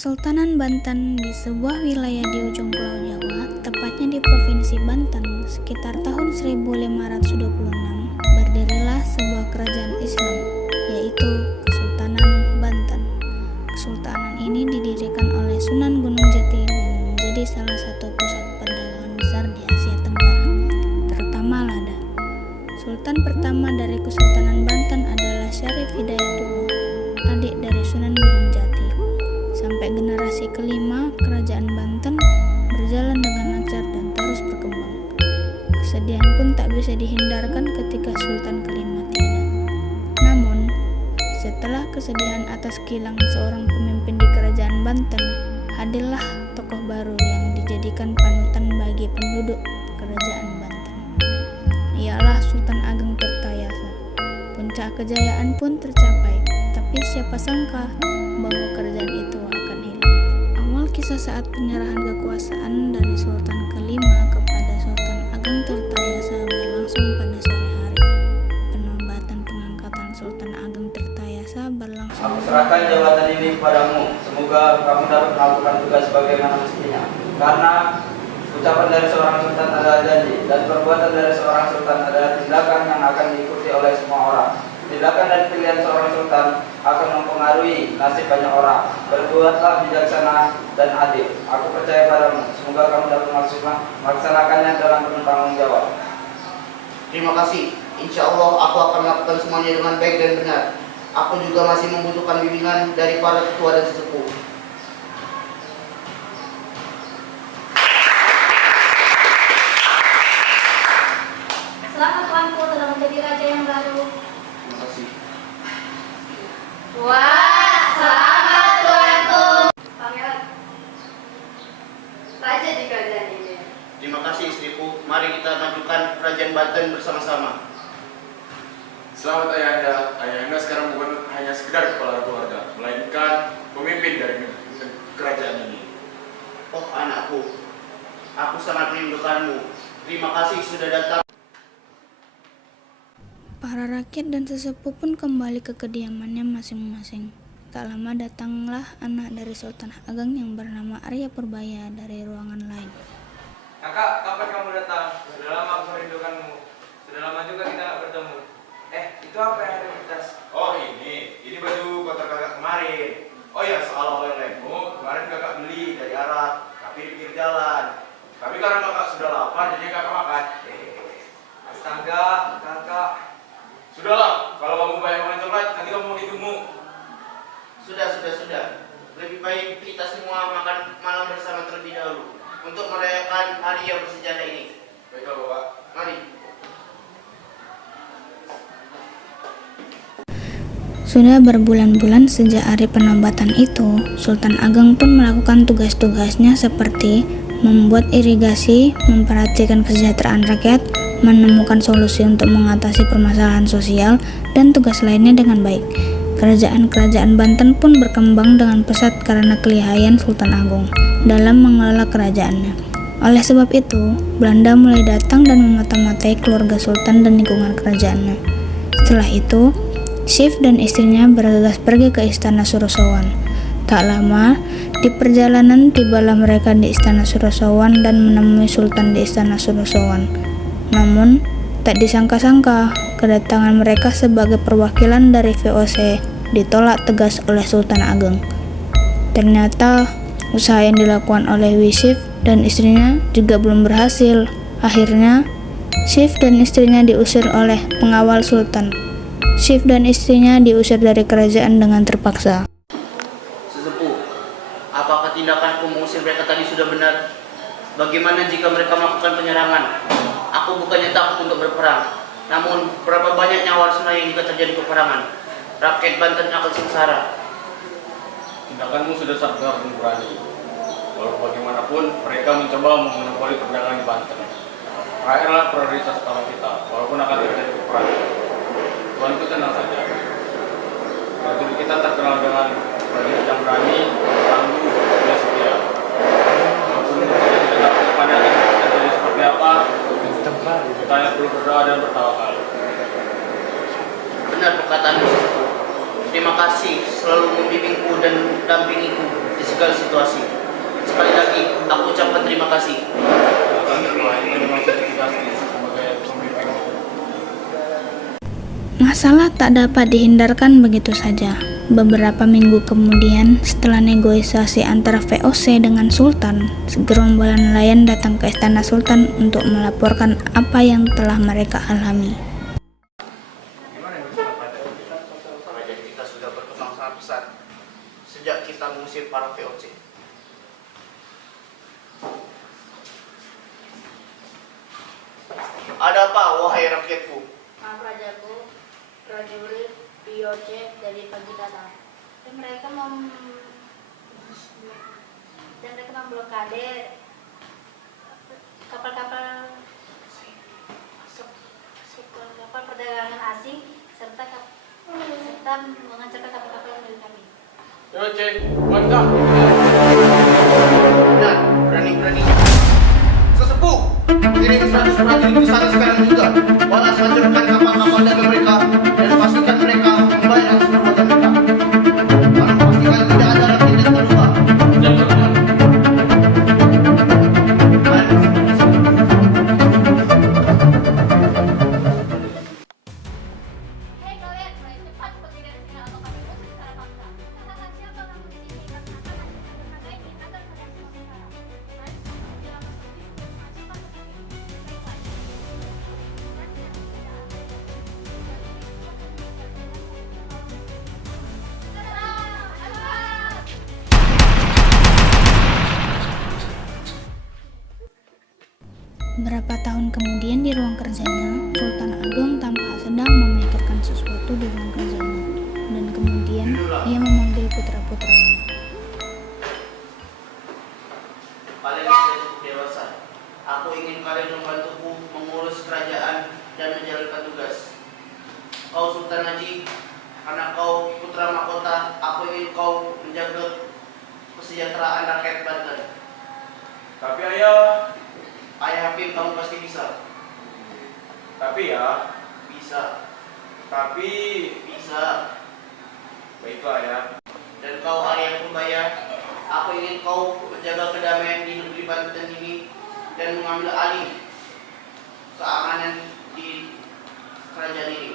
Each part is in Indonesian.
Kesultanan Banten di sebuah wilayah di ujung Pulau Jawa, tepatnya di Provinsi Banten, sekitar tahun 1526, berdirilah sebuah kerajaan Islam, yaitu Kesultanan Banten. Kesultanan ini didirikan oleh Sunan Gunung Jati dan menjadi salah satu pusat perdagangan besar di Asia Tenggara, terutama lada. Sultan pertama dari Kesultanan Banten adalah Syarif Hidayatullah, adik dari Sunan Gunung Jati. Sampai generasi kelima, kerajaan Banten berjalan dengan lancar dan terus berkembang. Kesedihan pun tak bisa dihindarkan ketika Sultan kelima tiada. Namun, setelah kesedihan atas kehilangan seorang pemimpin di kerajaan Banten, hadirlah tokoh baru yang dijadikan panutan bagi penduduk kerajaan Banten. Ialah Sultan Ageng Tirtayasa. Puncak kejayaan pun tercapai, tapi siapa sangka bahwa kerajaan itu akan hilang. Awal kisah saat penyerahan kekuasaan dari Sultan kelima kepada Sultan Ageng Tirtayasa berlangsung pada sore hari. Penobatan pengangkatan Sultan Ageng Tirtayasa berlangsung. Aku serahkan jabatan ini kepadamu. Semoga kamu dapat melakukan tugas sebagaimana mestinya. Karena ucapan dari seorang sultan adalah janji, dan perbuatan dari seorang sultan adalah tindakan yang akan diikuti oleh semua orang. Tindakan dan pilihan seorang sultan akan mempengaruhi nasib banyak orang. Berbuatlah bijaksana dan adil. Aku percaya padamu. Semoga kamu dapat melaksanakannya dalam penuh tanggung jawab. Terima kasih. Insya Allah aku akan melakukan semuanya dengan baik dan benar. Aku juga masih membutuhkan bimbingan dari para ketua dan sesepuh. Selamat tuanku telah menjadi raja yang baru. Terima kasih. Wah, selamat tuanku. Pangeran, raja di kerajaan ini. Terima kasih istriku. Mari kita majukan kerajaan Banten bersama-sama. Selamat Ayahanda. Ayahanda sekarang bukan hanya sekedar kepala keluarga, melainkan pemimpin dari kerajaan ini. Oh anakku, aku sangat merindukanmu. Terima kasih sudah datang. Para rakyat dan sesepuh pun kembali ke kediamannya masing-masing. Tak lama datanglah anak dari Sultan Ageng yang bernama Arya Purbaya dari ruangan lain. Kakak, kapan kamu datang? Sudah lama aku merindukanmu. Sudah lama juga kita tak bertemu. Itu apa yang ada di tas? Oh ini baju kotor kakak kemarin. Oh ya, soal oleh-olehmu, kemarin kakak beli dari Arab, tapi di pinggir jalan. Tapi karena kakak sudah lapar, jadinya kakak makan. Astaga, kakak. Sudahlah, kalau kamu banyak makan coklat, nanti kamu hidupmu. Sudah. Lebih baik kita semua makan malam bersama terlebih dahulu untuk merayakan hari yang bersejarah ini. Baiklah Bapak. Mari. Sudah berbulan-bulan sejak hari penobatan itu, Sultan Ageng pun melakukan tugas-tugasnya seperti membuat irigasi, memperhatikan kesejahteraan rakyat, menemukan solusi untuk mengatasi permasalahan sosial, dan tugas lainnya dengan baik. Kerajaan-kerajaan Banten pun berkembang dengan pesat karena kelihayan Sultan Agung dalam mengelola kerajaannya. Oleh sebab itu, Belanda mulai datang dan memata-matai keluarga Sultan dan lingkungan kerajaannya. Setelah itu, Syif dan istrinya bergegas pergi ke Istana Surosowan. Tak lama, di perjalanan tibalah mereka di Istana Surosowan dan menemui Sultan di Istana Surosowan. Namun, tak disangka-sangka, kedatangan mereka sebagai perwakilan dari VOC ditolak tegas oleh Sultan Ageng. Ternyata, usaha yang dilakukan oleh Syif dan istrinya juga belum berhasil. Akhirnya, Syif dan istrinya diusir oleh pengawal Sultan. Syif dan istrinya diusir dari kerajaan dengan terpaksa. Sesepuh, apakah tindakanku mengusir mereka tadi sudah benar? Bagaimana jika mereka melakukan penyerangan? Aku bukannya takut untuk berperang, namun berapa banyak nyawa harus melayang jika terjadi peperangan? Rakyat Banten akan sengsara. Tindakanmu sudah sadar dan berani. Walau bagaimanapun, mereka mencoba memonopoli perdagangan di Banten. Rakyatlah prioritas utama kita, walaupun akan terjadi peperangan. Tuanku tenang saja. Prajurit kita terkenal dengan prajurit yang berani, tangguh, dan setia. Walaupun kita tidak tahu kepadanya terjadi seperti apa, kita hanya perlu berdoa dan bertawakal. Benar perkataanmu, sesepuh. Terima kasih selalu membimbingku dan mendampingiku di segala situasi. Sekali lagi, aku ucapkan terima kasih. Ini memang sudah tugas sebagai pemimpin. Masalah tak dapat dihindarkan begitu saja. Beberapa minggu kemudian, setelah negosiasi antara VOC dengan Sultan, segerombolan nelayan datang ke istana Sultan untuk melaporkan apa yang telah mereka alami. Kerajaan kita sudah berkembang sangat pesat sejak kita mengusir para VOC. Ada apa, wahai rakyatku? Maaf rajaku, prajurit VOC dari pagi datang. Dan mereka memblokade kapal-kapal perdagangan asing serta menghancurkan kapal-kapal milik kami. VOC, bantah. Benar, berani-beraninya. Sesepuh, kirim 100 prajurit ke sana sekarang juga. Balas hancurkan kapal-kapal dagang mereka dan pastikan mereka membayar atas perbuatan mereka. Baru pastikan tidak ada rakyat yang terluka. Hei kalian, main cepat pergi dari sini atau kami usir secara paksa. Katakan siapa kamu di sini dan katakan berharga ini agar kalian semua sekarang. Mari kita masuk di cepat pergi. Baiklah. Berapa tahun kemudian di ruang kerjanya, Sultan Agung tampak sedang memikirkan sesuatu di ruang kerjanya, dan kemudian ia memanggil putra-putranya. Kalian sudah cukup dewasa. Aku ingin kalian membantuku mengurus kerajaan dan menjalankan tugas. Kau Sultan Haji, karena kau putra mahkota, aku ingin kau menjaga kesejahteraan rakyat Banten. Tapi ayah, Ayah yakin kamu pasti bisa. tapi ya, Bisa. tapi Bisa. baiklah ya. Dan kau Arya Purbaya, aku ingin kau menjaga kedamaian di negeri Banten ini dan mengambil alih keamanan di kerajaan ini.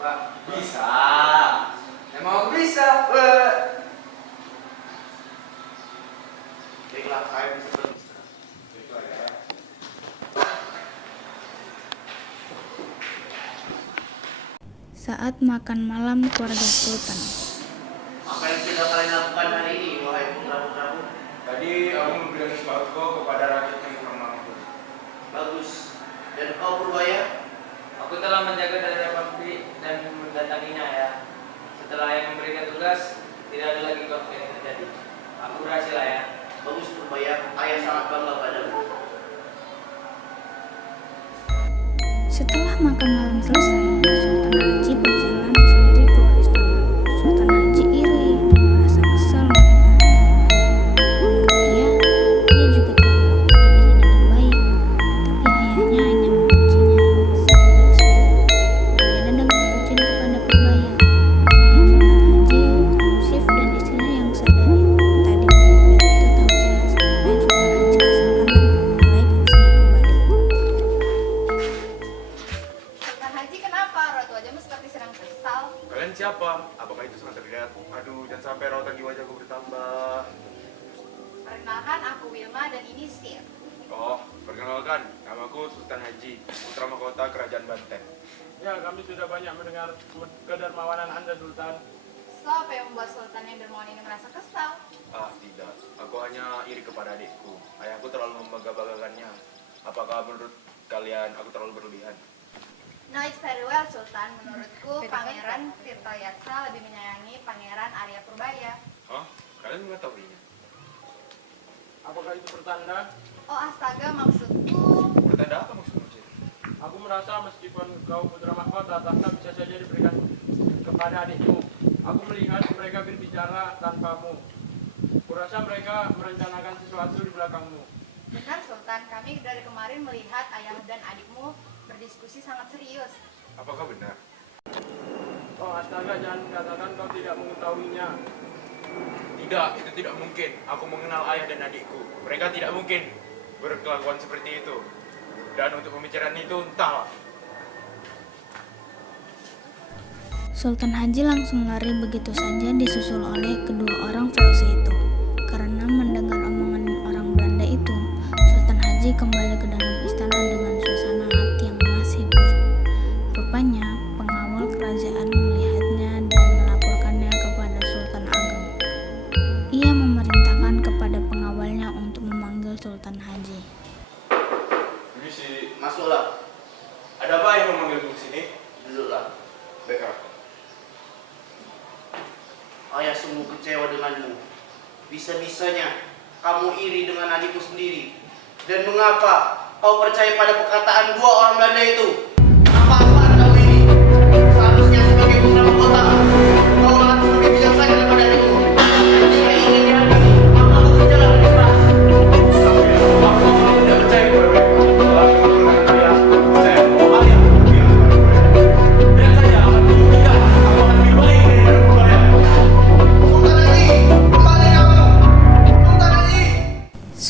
Pak, bisa. Emang aku bisa. Baiklah, kalian bisa beristirahat. Baiklah ya. Saat makan malam keluarga Sultan, Apa yang sudah kalian lakukan hari ini, wahai putra-putraku? Tadi aku memberikan sembako kepada rakyat yang kurang mampu. Bagus. Dan kau Purbaya? Aku telah menjaga dari konflik dan mendatanginya ya. Setelah yang memberikan tugas, tidak ada lagi konflik yang terjadi. Aku berhasil ya. Bagus Purbaya, ayah sangat bangga padamu. setelah makan malam selesai, Sultan Haji berjalan sendiri keluar istana. Sultan Haji iri dan merasa kesal menurut dia juga telah melakukan ini dengan baik, tapi ayahnya hanya membencinya sekali. Berbeda dengan pujian kepada Purbaya, Sultan Haji, Yusuf dan istrinya yang sadari tadi itu tahu jelas apa yang Sultan Haji kesalkan dan memulai aksinya kembali. Sultan Haji kenapa? Ratu wajahmu seperti sedang kesal. Kalian siapa? Apakah itu sangat terlihat? Aduh, jangan sampai rautan di wajahku bertambah. Perkenalkan, aku Wilma dan ini Sir. Oh, perkenalkan, namaku Sultan Haji, putra mahkota Kerajaan Banten. Ya, kami sudah banyak mendengar kedermawanan Anda, Sultan. So, apa yang membuat Sultan yang dermawan ini merasa kesal? Ah, tidak. Aku hanya iri kepada adikku. Ayahku terlalu membangga-banggakannya. Apakah menurut kalian aku terlalu berlebihan? No, it's very well, Sultan. Menurutku, Pangeran Tirtayaksa lebih menyayangi Pangeran Arya Purbaya. Hah? Kalian mengetahuinya? Apakah itu pertanda? Oh, astaga, maksudku... Pertanda apa maksudmu, Cik? Aku merasa meskipun kau putra mahkota, tahta bisa saja diberikan kepada adikmu. Aku melihat mereka berbicara tanpamu. Kurasa mereka merencanakan sesuatu di belakangmu. Benar, Sultan. Kami dari kemarin melihat ayah dan adikmu berdiskusi sangat serius. Apakah benar? Oh, astaga, jangan katakan kau tidak mengetahuinya. Tidak, itu tidak mungkin. Aku mengenal ayah dan adikku. Mereka tidak mungkin berkelakuan seperti itu. Dan untuk pembicaraan itu, entahlah. Sultan Haji langsung lari begitu saja disusul oleh kedua orang VOC itu. Karena mendengar omongan orang Belanda itu, Sultan Haji kembali ke dalam istana dengan suasana hati yang masih buruk. Rupanya, pengawal kerajaan melihatnya dan melaporkannya kepada Sultan Agung. Ia memerintahkan kepada pengawalnya untuk memanggil Sultan Haji. Permisi, Masuklah, ada apa yang memanggilku ke sini? duduklah. Baiklah. Ayah sungguh kecewa denganmu. Bisa-bisanya kamu iri dengan adikku sendiri. Dan mengapa kau percaya pada perkataan dua orang Belanda itu? Apa-apaan kamu ini? Seharusnya sebagai putra mahkota, kau harus lebih bijaksana daripada adikmu. Jika ingin dihabisi, maka kau berjalan lebih keras. Aku tidak percaya kepada mereka. Kalau aku menggunakan ayah, saya mau ayah berpihak kepada mereka. Dan saya akan menunjukkan aku akan lebih baik daripada berbahaya. Sultan Haji, kembali kamu! Sultan Haji!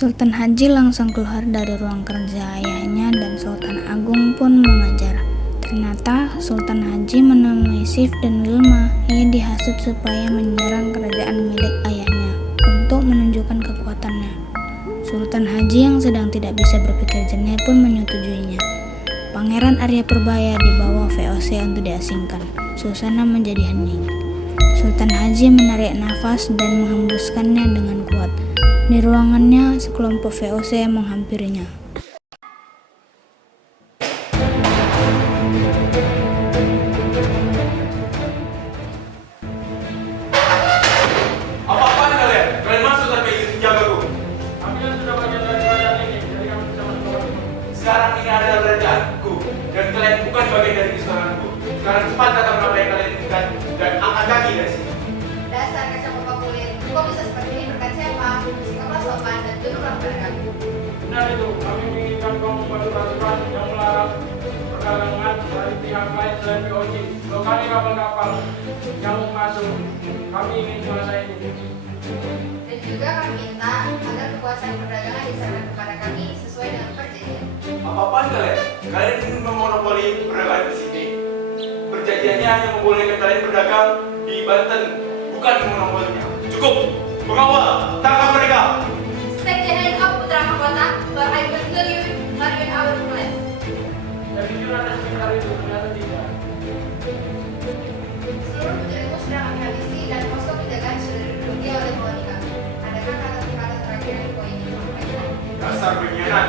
Sultan Haji langsung keluar dari ruang kerja ayahnya dan Sultan Agung pun mengajar. Ternyata Sultan Haji menemui Sif dan Wilma. Ia dihasut supaya menyerang kerajaan milik ayahnya untuk menunjukkan kekuatannya. Sultan Haji yang sedang tidak bisa berpikir jernih pun menyetujuinya. Pangeran Arya Purbaya dibawa VOC untuk diasingkan. Suasana menjadi hening. Sultan Haji menarik nafas dan menghembuskannya dengan kuat. Di ruangannya, sekelompok VOC menghampirinya. Apa-apaan kalian? Kalian masuk tanpa izin penjagaku. Kami kan sudah bagian dari kerajaan ini, jadi kami bisa masuk ke rumah. Sekarang ini adalah kerajaanku dan kalian bukan bagian dari istanaku. Sekarang cepat katakan apa yang kalian inginkan dan angkat kaki dari sini. Dasar kacamata kulit, kok bisa seperti ini berkat siapa? Sikaplah sopan dan tunduklah kepada kami. Benar itu, kami menginginkan kau membuat peraturan yang melarang perdagangan dari pihak lain selain POJ. Lokali kapal-kapal yang masuk, kami ingin menguasai ini. Dan juga kami minta agar kekuasaan perdagangan diserahkan kepada kami sesuai dengan perjanjian. Apa-apaan kalian? Kalian ingin memonopoli perdagangan di sini. Perjanjiannya hanya membolehkan kalian berdagang di Banten, bukan memonopolinya. Cukup! Pengawal, tangkap mereka! Take the hand up, putra mahkota, or I will kill you, or in our place. Dari jujur ada sekitar itu, ternyata tidak. Seluruh putriku sudah kami habisi dan posko penjagaan sudah diduduki oleh koloni kami. Adakah kata-kata terakhir yang kau ingin sampaikan? Dasar pengkhianat!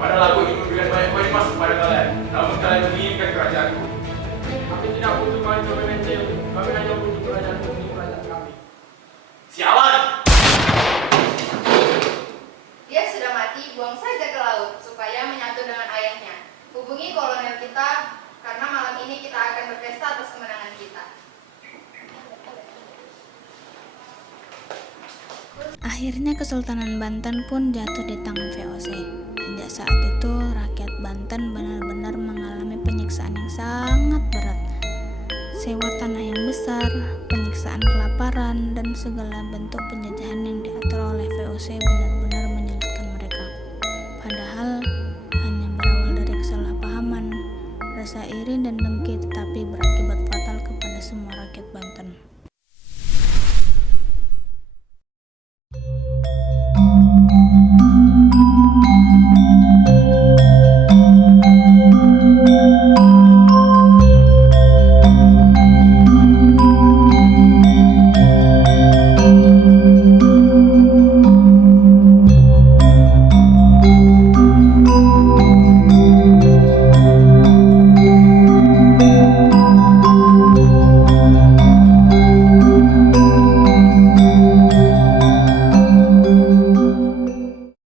Padahal aku ingin memberikan banyak poin emas kepada kalian, namun kalian menginginkan kerajaanku. Kami tidak butuh kalian berbentil, kami hanya butuh kerajaan untuk kerajaan kami. Sialan! Dia sudah mati, buang saja ke laut supaya menyatu dengan ayahnya. Hubungi kolonel kita karena malam ini kita akan berpesta atas kemenangan kita. Akhirnya Kesultanan Banten pun jatuh di tangan VOC. Sejak saat itu, rakyat Banten benar-benar mengalami penyiksaan yang sangat berat. Sewa tanah yang besar, penyiksaan kelaparan, dan segala bentuk penjajahan yang diatur oleh VOC benar-benar menyulitkan mereka. Padahal